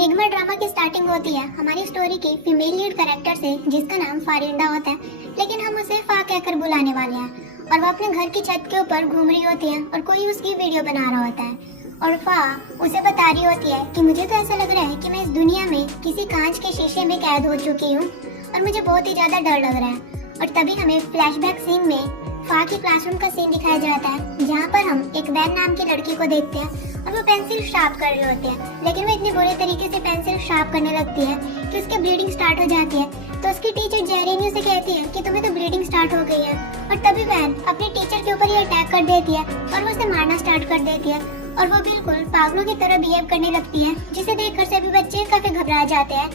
Nigma drama की starting होती है हमारी स्टोरी की फीमेल लीड कैरेक्टर से, जिसका नाम फारिंदा होता है, लेकिन हम उसे फा कहकर बुलाने वाले हैं। और वो अपने घर की छत के ऊपर घूम रही होती है और कोई उसकी वीडियो बना रहा होता है और फा उसे बता रही होती है कि मुझे तो ऐसा लग रहा है कि मैं इस दुनिया में किसी कांच के शीशे में कैद हो चुकी हूँ और मुझे बहुत ही ज्यादा डर लग रहा है। और तभी हमें फ्लैशबैक सीन में फा की क्लासरूम का सीन दिखाया जाता है, जहाँ पर हम एक वैन नाम की लड़की को देखते हैं और वो पेंसिल शार्प कर रही होती है, लेकिन वो इतनी बुरे तरीके से पेंसिल शार्प करने लगती है कि उसकी ब्लीडिंग स्टार्ट हो जाती है। तो उसकी टीचर जेरेनी उसे कहती है कि तुम्हें तो ब्लीडिंग स्टार्ट हो गई है। और तभी वैन अपने टीचर के ऊपर ही अटैक कर देती है और वो उसे मारना स्टार्ट कर देती है और वो बिल्कुल पागलों की तरह बिहेव करने लगती है, जिसे देखकर सभी बच्चे काफी घबरा जाते हैं।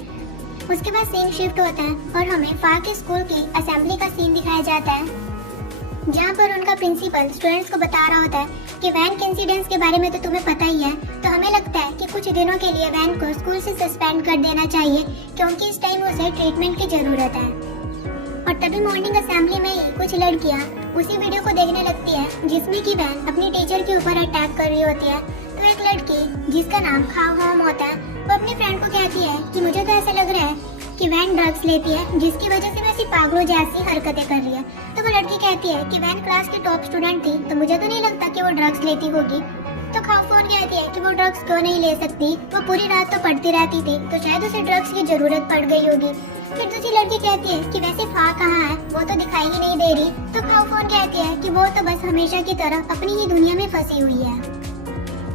उसके बाद सीन शिफ्ट होता है और हमें फा के स्कूल की असेंबली का सीन दिखाया जाता है, जहाँ पर उनका प्रिंसिपल स्टूडेंट्स को बता रहा होता है कि वैन के इंसिडेंट्स के बारे में तो तुम्हें पता ही है, तो हमें लगता है कि कुछ दिनों के लिए वैन को स्कूल से सस्पेंड कर देना चाहिए क्योंकि इस टाइम उसे ट्रीटमेंट की जरूरत है। और तभी मॉर्निंग असेंबली में ही कुछ लड़कियां उसी वीडियो को देखने लगती है जिसमें कि वैन अपनी टीचर के ऊपर अटैक कर रही होती है। तो एक लड़की जिसका नाम खाओ होम होता है, वो अपनी फ्रेंड को कहती है कि मुझे तो ऐसा लग रहा है कि वैन ड्रग्स लेती है, जिसकी वजह से वैसी पागलों जैसी हरकतें कर रही है। तो वो लड़की कहती है कि वैन क्लास की टॉप स्टूडेंट थी, तो मुझे तो नहीं लगता कि वो ड्रग्स लेती होगी। तो खाओफोन कहती है कि वो ड्रग्स क्यों नहीं ले सकती, वो पूरी रात तो पढ़ती रहती थी, तो शायद उसे ड्रग्स की जरूरत पड़ गई होगी। फिर दूसरी लड़की कहती है कि वैसे फा कहाँ है, वो तो दिखाई ही नहीं दे रही। तो खाओफोन कहती है कि वो तो बस हमेशा की तरह अपनी ही दुनिया में फंसी हुई है।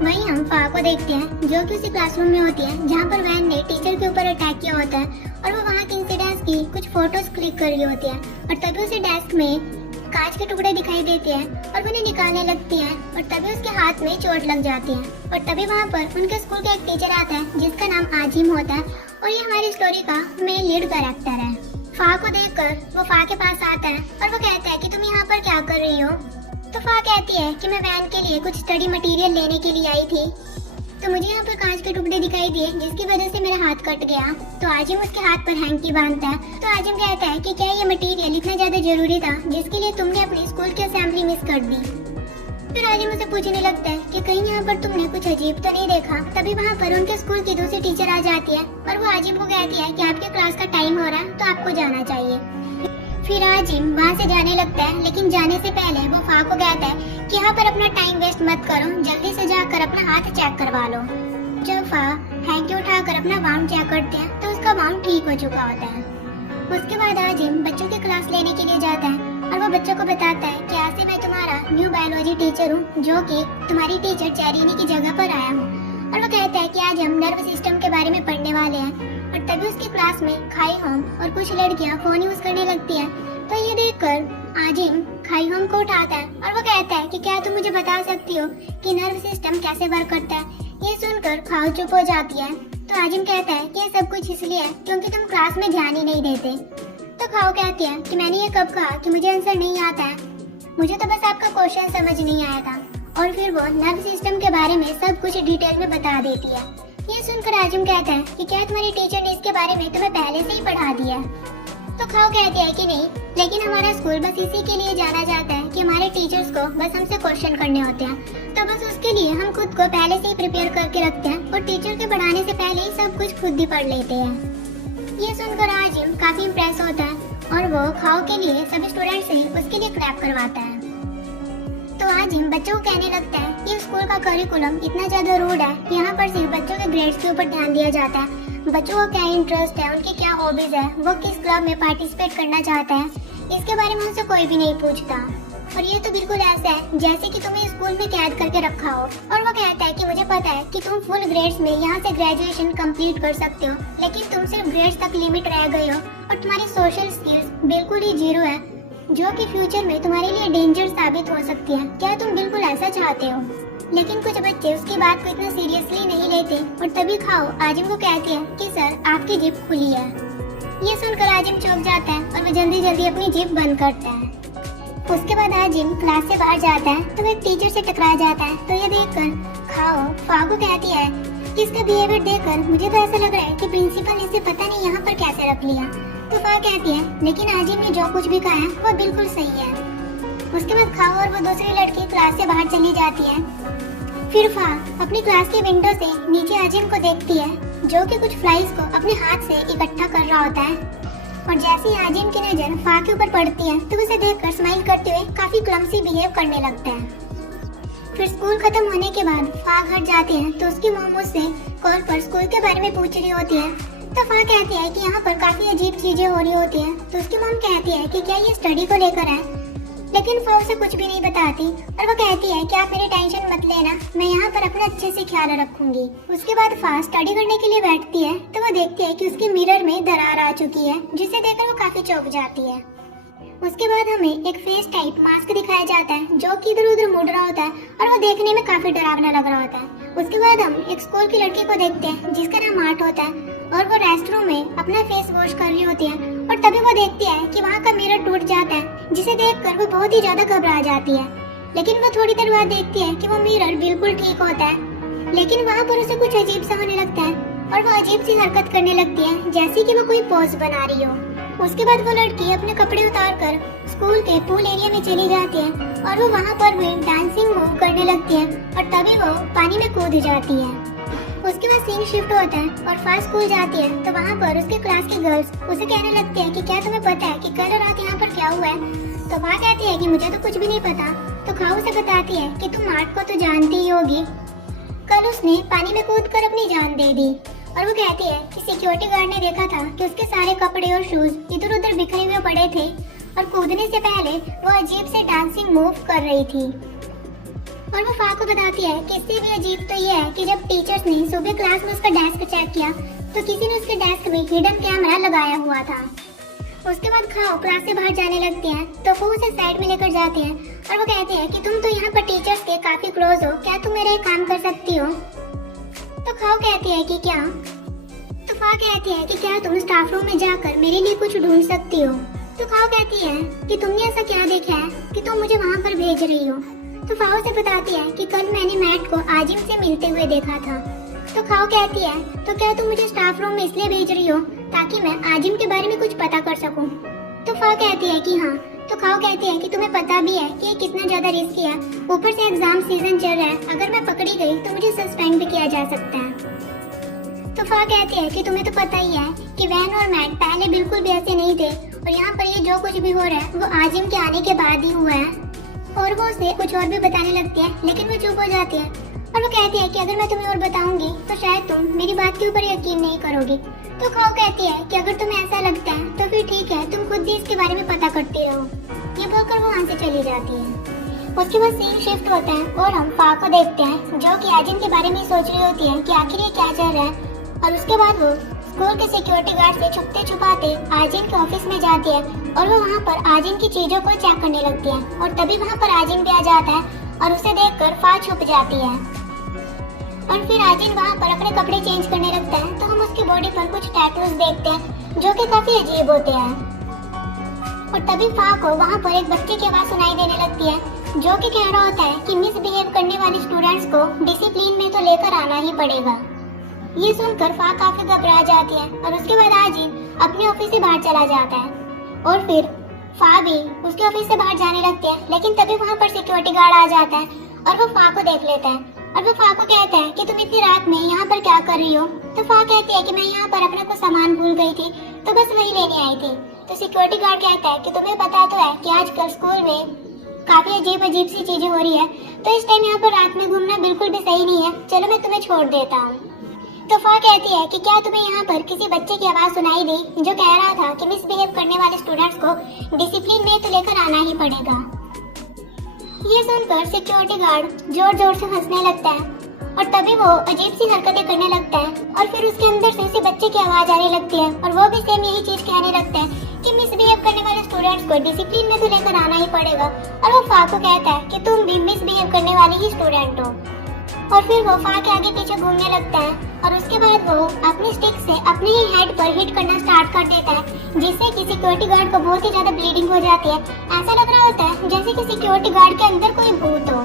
वहीं हम फा को देखते हैं जो कि उसी क्लासरूम में होती है जहाँ पर वैन ने टीचर के ऊपर अटैक किया होता है और वो वहाँ के इंसिडेंट्स की कुछ फोटोज क्लिक कर रही होती है। और तभी उसे डेस्क में कांच के टुकड़े दिखाई देते हैं और उन्हें निकालने लगती है और तभी उसके हाथ में चोट लग जाती है। और तभी वहाँ पर उनके स्कूल का एक टीचर आता है जिसका नाम आजिम होता है और ये हमारी स्टोरी का मेन लीड कैरेक्टर है। फा को देखकर वो फा के पास आता है और वो कहता है कि तुम यहाँ पर क्या कर रही हो। तो फा कहती है कि मैं वैन के लिए कुछ स्टडी मटेरियल लेने के लिए आई थी, तो मुझे यहाँ पर कांच के टुकड़े दिखाई दिए जिसकी वजह से मेरा हाथ कट गया। तो आजिम उसके हाथ पर हैंकी बांधता है। तो आजिम कहता है कि क्या ये मटेरियल इतना ज्यादा जरूरी था जिसके लिए तुमने अपनी स्कूल की असेंबली मिस कर दी। फिर आजिम उसे पूछने लगता है कि कहीं यहाँ पर तुमने कुछ अजीब तो नहीं देखा। तभी वहाँ पर उनके स्कूल की दूसरी टीचर आ जाती है और वो आजिम को कहती है कि आपके क्लास का टाइम हो रहा है, तो आपको जाना चाहिए। फिर आजिम वहाँ से जाने लगता है, लेकिन जाने से पहले वो फा को कहता है कि यहाँ पर अपना टाइम वेस्ट मत करो, जल्दी से जाकर अपना हाथ चेक करवा लो। जब फा हैंकी उठाकर अपना बाउंड चेक करते हैं तो उसका बाउंड ठीक हो चुका होता है। उसके बाद आजिम बच्चों की क्लास लेने के लिए जाता है और वो बच्चों को बताता है कि आज से मैं तुम्हारा न्यू बायोलॉजी टीचर हूँ, जो कि तुम्हारी टीचर चैरिनी की जगह पर आया हूँ। और वो कहता है कि आज हम नर्व सिस्टम के बारे में पढ़ने वाले हैं। और तभी उसकी क्लास में खाई होम और कुछ लड़कियां फोन यूज करने लगती हैं। तो ये देखकर आजिम खाई होम को उठाता है और वो कहता है कि क्या तुम मुझे बता सकती हो कि नर्व सिस्टम कैसे वर्क करता है। ये सुनकर खाओ चुप हो जाती है। तो आजिम कहता है कि ये सब कुछ इसलिए है क्योंकि तुम क्लास में ध्यान ही नहीं देते। तो खाओ कहती है कि मैंने ये कब कहा कि मुझे आंसर नहीं आता है, मुझे तो बस आपका क्वेश्चन समझ नहीं आया था। और फिर वो नर्व सिस्टम के बारे में सब कुछ डिटेल में बता देती है। ये सुनकर आजिम कहता है कि क्या तुम्हारी टीचर ने इसके बारे में तुम्हें पहले से ही पढ़ा दिया। तो खाओ कहती है कि नहीं, लेकिन हमारा स्कूल बस इसी के लिए जाना जाता है कि हमारे टीचर्स को बस हमसे क्वेश्चन करने होते हैं, तो बस उसके लिए हम खुद को पहले से ही प्रिपेयर करके रखते हैं और टीचर के पढ़ाने से पहले ही सब कुछ खुद ही पढ़ लेते हैं। ये सुनकर आजिम काफी इम्प्रेस होता है और वो खाओ के लिए सभी स्टूडेंट से उसके लिए क्लैप करवाता है। तो आजिम बच्चों को कहने लगता है कि स्कूल का करिकुलम इतना ज्यादा रूड है कि यहाँ पर सिर्फ बच्चों के ग्रेड्स के ऊपर ध्यान दिया जाता है। बच्चों को क्या इंटरेस्ट है, उनकी क्या हॉबीज है, वो किस क्लब में पार्टिसिपेट करना चाहता है, इसके बारे में उनसे कोई भी नहीं पूछता। और ये तो बिल्कुल ऐसा है जैसे कि तुम्हें स्कूल में कैद करके रखा हो। और वो कहता है कि मुझे पता है कि तुम फुल ग्रेड्स में यहाँ से ग्रेजुएशन कंप्लीट कर सकते हो, लेकिन तुम सिर्फ ग्रेड्स तक लिमिट रह गए हो और तुम्हारी सोशल स्किल्स बिल्कुल ही जीरो है, जो कि फ्यूचर में तुम्हारे लिए डेंजर साबित हो सकती है। क्या तुम बिल्कुल ऐसा चाहते हो? लेकिन कुछ बच्चे उसकी बात को इतना सीरियसली नहीं लेते और तभी खाओ आजिम को कहती है कि सर आपकी जिप खुली है। ये सुनकर आजिम चौंक जाता है और वो जल्दी जल्दी अपनी जिप बंद करता है। उसके बाद आजिम क्लास से बाहर जाता है तो वो एक टीचर से टकरा जाता है। तो ये देखकर खाओ फा को कहती है कि इसका बिहेवियर देखकर मुझे तो ऐसा लग रहा है कि प्रिंसिपल ने इसे पता नहीं यहाँ पर कैसे रख लिया। तो फा कहती है लेकिन आजिम ने जो कुछ भी कहा है वो बिल्कुल सही है। उसके बाद खाओ और वो दूसरी लड़की क्लास से बाहर चली जाती है। फिर फा अपनी क्लास के विंडो से नीचे आजिम को देखती है जो कि कुछ फ्लाइज को अपने हाथ से इकट्ठा कर रहा होता है। और जैसे ही आजिम की नजर फा के ऊपर पड़ती है तो उसे देखकर स्माइल करते हुए काफी क्लमसी बिहेव करने लगता है। फिर स्कूल खत्म होने के बाद फा घर जाती है तो उसकी मॉम उससे कॉल पर स्कूल के बारे में पूछ रही होती है। तो फा कहती है कि यहाँ पर काफी अजीब चीजें हो रही होती हैं। तो उसकी मॉम कहती है कि क्या ये स्टडी को लेकर है, लेकिन फा उसे कुछ भी नहीं बताती और वो कहती है कि आप मेरी टेंशन मत लेना, मैं यहाँ पर अपना अच्छे से ख्याल रखूंगी। उसके बाद फा स्टडी करने के लिए बैठती है तो वो देखती है कि उसके मिरर में दरार आ चुकी है, जिसे देखकर वो काफी चौंक जाती है। उसके बाद हमें एक फेस टाइप मास्क दिखाया जाता है जो कि इधर उधर मुड़ रहा होता है और वो देखने में काफी डरावना लग रहा होता है। उसके बाद हम एक स्कूल की लड़की को देखते हैं जिसका नाम आर्ट होता है और वो रेस्टरूम में अपना फेस वॉश कर रही होती है और तभी वो देखती है कि वहाँ का मिरर टूट जाता है, जिसे देखकर वो बहुत ही ज्यादा घबरा जाती है। लेकिन वो थोड़ी देर बाद देखती है कि वो मिरर बिल्कुल ठीक होता है, लेकिन वहाँ पर उसे कुछ अजीब सा होने लगता है और वो अजीब सी हरकत करने लगती है जैसे कि वो कोई पोज बना रही हो। उसके बाद वो लड़की अपने कपड़े उतार कर स्कूल के पूल एरिया में चली जाती है और वो वहाँ पर भी डांसिंग मूव करने लगती है और तभी वो पानी में कूद जाती है। उसके बाद सीन शिफ्ट होता है और फा स्कूल जाती है तो वहाँ पर उसके क्लास की गर्ल्स उसे कहने लगती है कि क्या तुम्हें पता है कि कल रात यहाँ पर क्या हुआ है। तो वहाँ कहती है कि मुझे तो कुछ भी नहीं पता। तो खाओ उसे बताती है कि तुम आर्ट को तो जानती ही होगी, कल उसने पानी में कूद कर अपनी जान दे दी। और वो कहती है कि सिक्योरिटी गार्ड ने देखा था कि उसके सारे कपड़े और शूज इधर उधर बिखरे हुए पड़े थे और कूदने से पहले वो अजीब से डांसिंग मूव कर रही थी। और वो फा को बताती है कि इससे भी अजीब तो ये है कि जब टीचर्स ने सुबह क्लास में उसका डेस्क चेक किया तो किसी ने उसके डेस्क में हिडन कैमरा लगाया हुआ था। उसके बाद खाओ क्लास से बाहर जाने लगती है तो वो उसे साइड में लेकर जाती है और वो कहती है कि तुम तो यहाँ पर टीचर्स के काफी क्लोज हो, क्या तुम मेरा एक काम कर सकती हो। तो खाओ कहती है कि क्या। तो फा कहती है कि क्या तुम स्टाफ रूम में जाकर मेरे लिए कुछ ढूंढ सकती हो। तो खाओ कहती है कि तुमने ऐसा क्या देखा है कि तुम मुझे वहाँ पर भेज रही हो। तो फाओ से बताती है कि कल मैंने मैट को आजिम से मिलते हुए देखा था। तो खाओ कहती है तो क्या तुम मुझे स्टाफ रूम में इसलिए भेज रही हो ताकि मैं आजिम के बारे में कुछ पता कर सकूं। तो फा कहती है कि हाँ। तो खाओ कहती है कि तुम्हें पता भी है कि ये कितना ज्यादा रिस्की है, ऊपर से एग्जाम सीजन चल रहा है, अगर मैं पकड़ी गई तो मुझे सस्पेंड भी किया जा सकता है। तो फा कहती है कि तुम्हें तो पता ही है कि वैन और मैट पहले बिल्कुल भी ऐसे नहीं थे और यहाँ पर ये जो कुछ भी हो रहा है वो आजिम के आने के बाद ही हुआ है। और वो उसे कुछ और भी बताने लगती है लेकिन वो चुप हो जाती है और वो कहती है कि अगर मैं तुम्हें और बताऊंगी तो शायद तुम मेरी बात के ऊपर यकीन नहीं करोगी। तो खाओ कहती है कि अगर तुम्हें ऐसा लगता है तो फिर ठीक है, तुम खुद भी इसके बारे में पता करती रहो। ये बोलकर वो वहाँ से चली जाती है। उसके बाद सीन शिफ्ट होता है और हम फा को देखते हैं जो कि आजिम के बारे में सोच रही होती है कि आखिर ये क्या चल रहा है। और उसके बाद वो स्कूल के सिक्योरिटी गार्ड से छुपते छुपाते आजिम के ऑफिस में जाती है और वो वहाँ पर आजिम की चीजों को चेक करने लगती है और तभी वहाँ पर आजिम भी आ जाता है और उसे देखकर फा छुप जाती है। और फिर आजिम वहाँ पर अपने कपड़े चेंज करने लगता है तो हम उसकी बॉडी पर कुछ टैटूज देखते हैं जो कि काफी अजीब होते हैं। और तभी फा को वहाँ पर एक बच्चे की आवाज सुनाई देने लगती है जो कि कह रहा होता है कि मिसबिहेव करने वाले स्टूडेंट्स को डिसिप्लिन में तो लेकर आना ही पड़ेगा। ये सुनकर फा काफी घबरा जाती है और उसके बाद आजिम अपने ऑफिस से बाहर चला जाता है और फिर फा भी उसके ऑफिस से बाहर जाने लगती है। लेकिन तभी वहाँ पर सिक्योरिटी गार्ड आ जाता है और वो फा को देख लेता है और वो फा को कहता है कि तुम इतनी रात में यहाँ पर क्या कर रही हो। तो फा कहती है कि मैं यहाँ पर अपने कुछ सामान भूल गई थी तो बस वही लेने आई थी। तो सिक्योरिटी गार्ड कहता है कि तुम्हें पता तो है कि आजकल स्कूल में काफी अजीब सी चीजें हो रही है, तो इस टाइम यहाँ पर रात में घूमना बिल्कुल भी सही नहीं है, चलो मैं तुम्हें छोड़ देता हूँ। तो फा कहती है कि क्या तुम्हें यहाँ पर किसी बच्चे की आवाज सुनाई दी जो कह रहा था कि मिसबिहेव करने वाले स्टूडेंट्स को डिसिप्लिन में तो लेकर आना ही पड़ेगा। ये सुनकर सिक्योरिटी गार्ड जोर जोर से हंसने लगता है और तभी वो अजीब सी हरकतें करने लगता है और फिर उसके अंदर से उसी बच्चे की आवाज आने लगती है और वो भी सेम यही चीज कहने लगता है कि मिसबिहेव करने वाले स्टूडेंट्स को डिसिप्लिन में तो लेकर आना ही पड़ेगा। और वो फा को कहता है कि तुम भी मिसबिहेव करने वाली ही स्टूडेंट हो। और फिर वो फा के आगे पीछे घूमने लगता है और उसके बाद वो अपनी स्टिक से अपने ही हेड पर हिट करना स्टार्ट कर देता है जिससे कि सिक्योरिटी गार्ड को बहुत ही ज्यादा ब्लीडिंग हो जाती है। ऐसा लग रहा होता है जैसे कि सिक्योरिटी गार्ड के अंदर कोई भूत हो।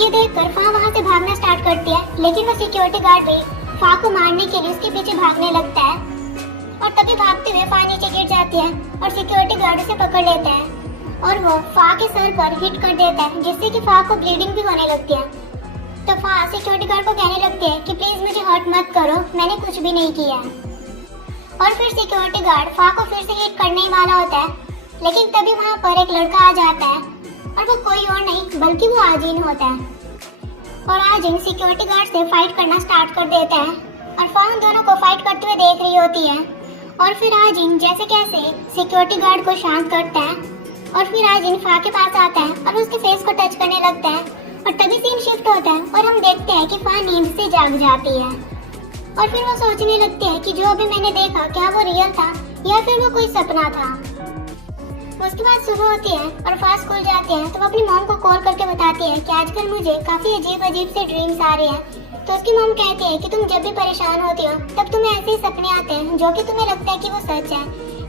ये देखकर फा वहाँ से भागना स्टार्ट करती है लेकिन वो सिक्योरिटी गार्ड भी फा को मारने के लिए उसके पीछे भागने लगता है और तभी भागते हुए फा नीचे गिर जाती है और सिक्योरिटी गार्ड उसे पकड़ लेता है और वो फा के सर पर हिट कर देता है जिससे कि फा को ब्लीडिंग भी होने लगती है। तो फा सिक्योरिटी गार्ड को कहने लगती है कि प्लीज मुझे हर्ट मत करो, मैंने कुछ भी नहीं किया। और फिर सिक्योरिटी गार्ड फा को फिर से हिट करने ही वाला होता है, लेकिन तभी वहाँ पर एक लड़का आ जाता है और वो कोई और नहीं बल्कि वो आजिन होता है। और आजिन सिक्योरिटी गार्ड से फाइट करना स्टार्ट कर देता है और फा उन दोनों को फाइट करते हुए देख रही होती है। और फिर आजिन जैसे कैसे सिक्योरिटी गार्ड को शांत करता है और फिर आजिन फा के पास आता है और उसके फेस को टच करने लगता है। और तभी सीन शिफ्ट होता है और हम देखते हैं कि फा नींद से जाग जाती है और फिर वो सोचने लगती है कि जो अभी मैंने देखा क्या वो रियल था या फिर वो कोई सपना था। उसके बाद सुबह होती है और फा स्कूल जाती है तो वो अपनी मॉम को कॉल करके बताती है कि आजकल मुझे काफी अजीब से ड्रीम्स आ रहे हैं। तो उसकी मॉम कहती है कि तुम जब भी परेशान होती हो तब तुम्हें ऐसे ही सपने आते हैं जो कि तुम्हें लगता है कि वो सच है,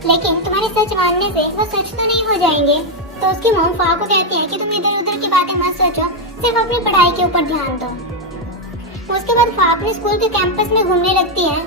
लेकिन तुम्हारे सच मानने से वो सच तो नहीं हो जाएंगे। तो उसकी मॉम फा को कहती है कि तुम इधर उधर की बातें मत सोचो, सिर्फ अपनी पढ़ाई के ऊपर ध्यान दो। उसके बाद फा अपने स्कूल के कैंपस में घूमने लगती है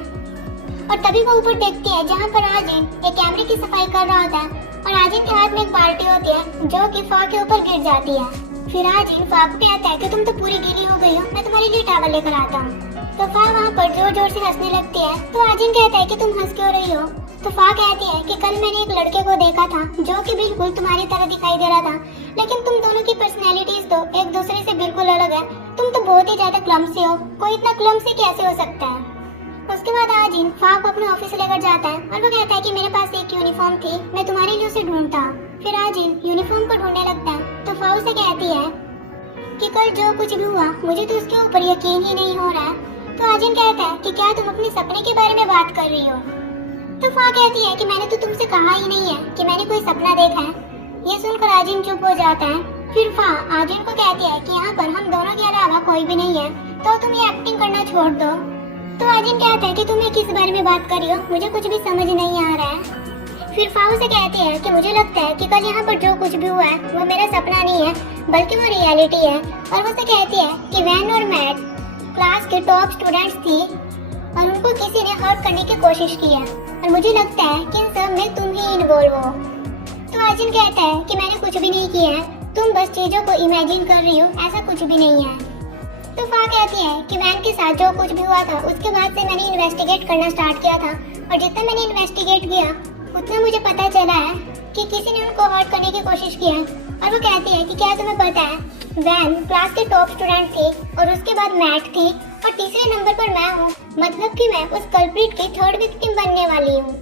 और तभी वो ऊपर देखती है जहाँ पर आजिन एक कैमरे की सफाई कर रहा होता है और आजिन के हाथ में एक बाल्टी होती है जो कि फा के ऊपर गिर जाती है। फिर आजिन फा को कहता है कि तुम तो पूरी गीली हो गई हो, मैं तुम्हारे लिए टॉवल लेकर आता हूँ। तो फा वहाँ पर जोर जोर से हंसने लगती है। तो आजिन कहता है कि तुम हंस क्यों रही हो? तो फा कहती है कि कल मैंने एक लड़के को देखा था जो कि बिल्कुल तुम्हारी तरह दिखाई दे रहा था, लेकिन तुम दोनों की पर्सनैलिटीज तो एक दूसरे से बिल्कुल अलग है। तुम तो बहुत ही ज्यादा क्लमसी हो, कोई इतना क्लमसी कैसे हो सकता है? उसके बाद आजिन फा को अपने ऑफिस लेकर जाता है और वो कहता है कि मेरे पास एक यूनिफॉर्म थी, मैं तुम्हारे लिए उसे ढूंढता। फिर आजिन यूनिफॉर्म को ढूंढने लगता है तो फा उसे कहती है कि कल जो कुछ भी हुआ मुझे तो उसके ऊपर यकीन ही नहीं हो रहा है। तो आजिन कहता है कि क्या तुम अपने सपने के बारे में बात कर रही हो? तो फा कहती है कि मैंने तो तुमसे कहा ही नहीं है कि मैंने कोई सपना देखा है। ये सुनकर आजिन चुप हो जाता है। फिर फा आजिन को कहती है कि यहाँ पर हम दोनों के अलावा कोई भी नहीं है, तो तुम ये एक्टिंग करना छोड़ दो। तो आजिन कहता है कि तुम किस बारे में बात कर रही हो, मुझे कुछ भी समझ नहीं आ रहा है। फिर फा उसे कहती है कि मुझे लगता है कि कल यहाँ पर जो कुछ भी हुआ है वो मेरा सपना नहीं है बल्कि वो रियलिटी है। और वो उसे कहती है कि वैन और मैट क्लास के टॉप स्टूडेंट्स थी और उनको किसी ने हर्ट करने की कोशिश की है और मुझे लगता है कि इन सब में तुम ही इन्वॉल्व हो। तो आजिन कहता है कि मैंने कुछ भी नहीं किया है, तुम बस चीजों को इमेजिन कर रही हो, ऐसा कुछ भी नहीं है। तो फा कहती है कि वैन के साथ जो कुछ भी हुआ था उसके बाद से मैंने इन्वेस्टिगेट करना स्टार्ट किया था और जितना मैंने इन्वेस्टिगेट किया उतना मुझे पता चला है कि किसी ने उनको हर्ट करने की कोशिश की है। और वो कहती है कि क्या तुम्हें पता है वैन क्लास के टॉप स्टूडेंट थी और उसके बाद मैट थी और तीसरे नंबर पर मैं हूँ, मतलब कि मैं उस कल्प्रिट की थर्ड विक्टिम बनने वाली हूँ।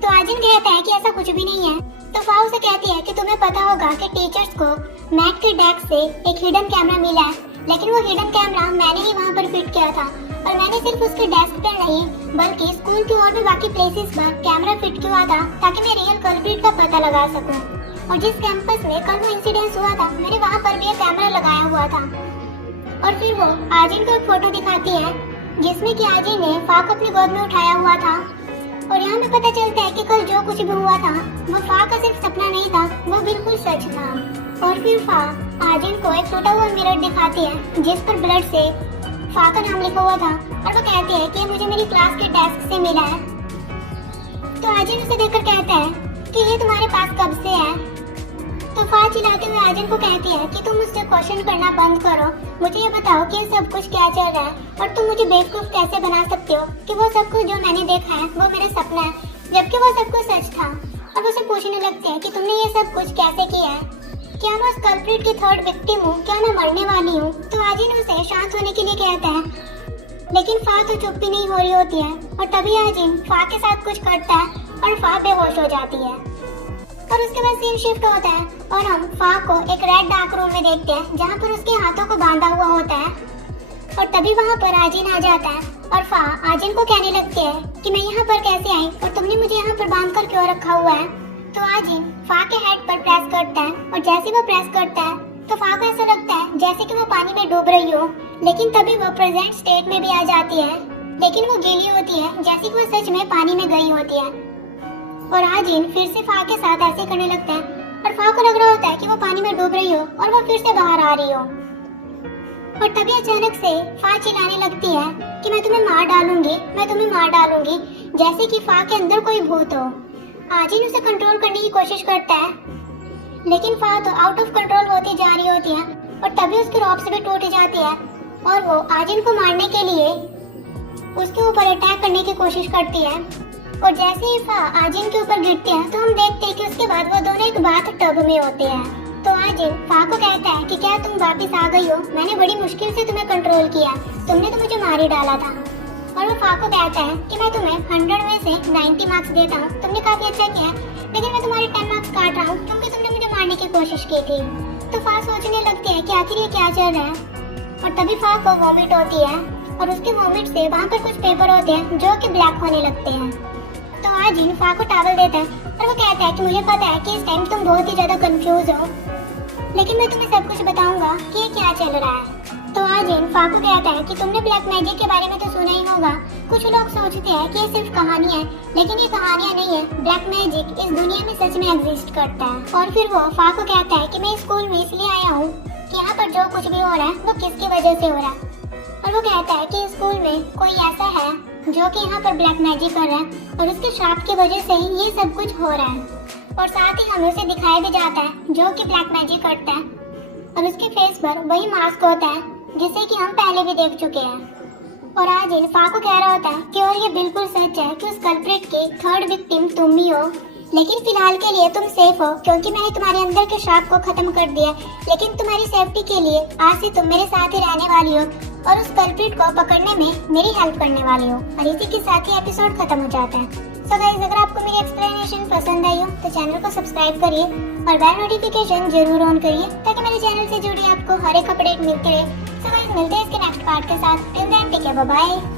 तो आजिन कहता है कि ऐसा कुछ भी नहीं है। तो फा उसे कहती है कि तुम्हें पता होगा कि टीचर्स को मैट के डेस्क से एक हिडन कैमरा मिला है, लेकिन वो हिडन कैमरा मैंने ही वहाँ पर फिट किया था और मैंने सिर्फ उसके डेस्क पर नहीं बल्कि स्कूल के और भी बाकी प्लेसेस पर कैमरा फिट किया था ताकि मैं रियल कल्प्रिट का पता लगा सकूं। और जिस कैंपस में कल वो इंसिडेंस हुआ था मैंने वहाँ पर भी एक कैमरा लगाया हुआ था। और फिर वो आजिन को एक फोटो दिखाती है जिसमें कि आजिन ने फा को अपनी गोद में उठाया हुआ था। और यहाँ में पता चलता है कि कल जो कुछ भी हुआ था वो फा का सिर्फ सपना नहीं था, वो बिल्कुल सच था। और फिर फा आजिन को एक टूटा हुआ मिरर दिखाती है जिस पर ब्लड से फा का नाम लिखा हुआ था और वो कहती है कि ये मुझे मेरी क्लास के डेस्क से मिला है। तो आजिन उसे देखकर कहता है कि ये तुम्हारे पास कब से है? तो फा चिल्लाते हुए आजिन को कहती है कि तुम मुझसे क्वेश्चन करना बंद करो, मुझे ये बताओ कि ये सब कुछ क्या चल रहा है और तुम मुझे बेवकूफ कैसे बना सकते हो कि वो सब कुछ जो मैंने देखा है वो मेरा सपना है जबकि वो सब कुछ सच था। और उसे पूछने लगते हैं कि तुमने ये सब कुछ कैसे किया है, क्या मैं उस कल्प्रिट की थर्ड विक्टिम हूँ, क्या मैं मरने वाली हूँ? तो आजिन उसे शांत होने के लिए कहता है, लेकिन फा तो चुप भी नहीं हो रही होती है। और तभी आजिन फा के साथ कुछ करता है और फा बेहोश हो जाती है। और उसके बाद सीन शिफ्ट होता है और हम फा को एक रेड डार्क रूम में देखते हैं जहाँ पर उसके हाथों को बांधा हुआ होता है। और तभी वहाँ पर आजिन आ जाता है और फा आजिन को कहने लगती है कि मैं यहाँ पर कैसे आई और तुमने मुझे यहाँ पर बांध कर क्यों रखा हुआ है? तो आजिन फा के हेड पर प्रेस करता है और जैसे वो प्रेस करता है तो फा को ऐसा लगता है जैसे कि वो पानी में डूब रही हो, लेकिन तभी वो प्रेजेंट स्टेट में भी आ जाती है, लेकिन वो गीली होती है जैसे कि वो सच में पानी में गई होती है। और आजिन फिर से फा के साथ ऐसे करने लगता है और फा को लग रहा होता है कि वो पानी में डूब रही हो और वो फिर से बाहर आ रही हो। और तभी अचानक से फा चिल्लाने लगती है कि मैं तुम्हें मार डालूंगी, मैं तुम्हें मार डालूंगी, जैसे कि फा के अंदर कोई भूत हो। आजिन उसे कंट्रोल करने की कोशिश करता है लेकिन फा तो आउट ऑफ कंट्रोल होती जा रही होती है और तभी उसकी रॉप्स भी टूट जाती है और वो आजिन को मारने के लिए उसके ऊपर अटैक करने की कोशिश करती है। और जैसे ही फा आजिन के ऊपर गिरती है तो हम देखते हैं कि उसके बाद वो दोनों एक बाथ टब में होते हैं। तो आजिन फा को कहता है कि क्या तुम वापस आ गई हो, मैंने बड़ी मुश्किल से तुम्हें कंट्रोल किया, तुमने तो मुझे मार ही डाला था। और वो फा को कहता है कि मैं तुम्हें 100 में से 90 मार्क्स देता हूँ, तुमने काफी अच्छा किया, लेकिन मैं तुम्हारे 10 मार्क्स काट रहा हूँ क्योंकि तुमने मुझे मारने की कोशिश की थी। तो फा सोचने लगती है कि आखिर ये क्या चल रहा है। और तभी फा को वॉमिट होती है और उसके वॉमिट से वहाँ पर कुछ पेपर होते हैं जो कि ब्लैक होने लगते हैं। तो आजिन फा को टॉवल देता है और वो कहता है कि मुझे पता है कि इस टाइम तुम बहुत ही ज्यादा कंफ्यूज हो, लेकिन मैं तुम्हें सब कुछ बताऊंगा कि ये क्या चल रहा है। तो आजिन फा को कहता है कि तुमने ब्लैक मैजिक के बारे में तो सुना ही होगा, कुछ लोग सोचते हैं कि ये सिर्फ कहानी है, लेकिन ये कहानियां नहीं है, ब्लैक मैजिक इस दुनिया में सच में एग्जिस्ट करता है। और फिर वो फा को कहता है कि मैं स्कूल में इसलिए आया हूँ कि यहाँ पर जो कुछ भी हो रहा है वो किसकी वजह से हो रहा है। और वो कहता है कि स्कूल में कोई ऐसा है जो कि यहाँ पर ब्लैक मैजिक कर रहा है और उसके श्राप की वजह से ही ये सब कुछ हो रहा है। और साथ ही हमें उसे दिखाया भी जाता है जो कि ब्लैक मैजिक करता है और उसके फेस पर वही मास्क होता है जिसे कि हम पहले भी देख चुके हैं। और आज फा को कह रहा होता है कि और ये बिल्कुल सच है कि उस कल्प्रिट की थर्ड विक्टिम तुम ही हो, लेकिन फिलहाल के लिए तुम सेफ हो क्योंकि मैंने तुम्हारे अंदर के श्राप को खत्म कर दिया, लेकिन तुम्हारी सेफ्टी के लिए आज से तुम मेरे साथ ही रहने वाली हो और उस कल्प्रिट को पकड़ने में मेरी हेल्प करने वाली हो। और इसी के साथ ही एपिसोड खत्म हो जाता है। सो गाइस, अगर आपको मेरी एक्सप्लेनेशन पसंद आई हो तो चैनल को सब्सक्राइब करिए और बेल नोटिफिकेशन जरूर ऑन करिए ताकि मेरे चैनल से जुड़ी आपको हर एक अपडेट मिलती रहे। सो गाइस, मिलते हैं इसके नेक्स्ट पार्ट के साथ। Till then take care, bye bye.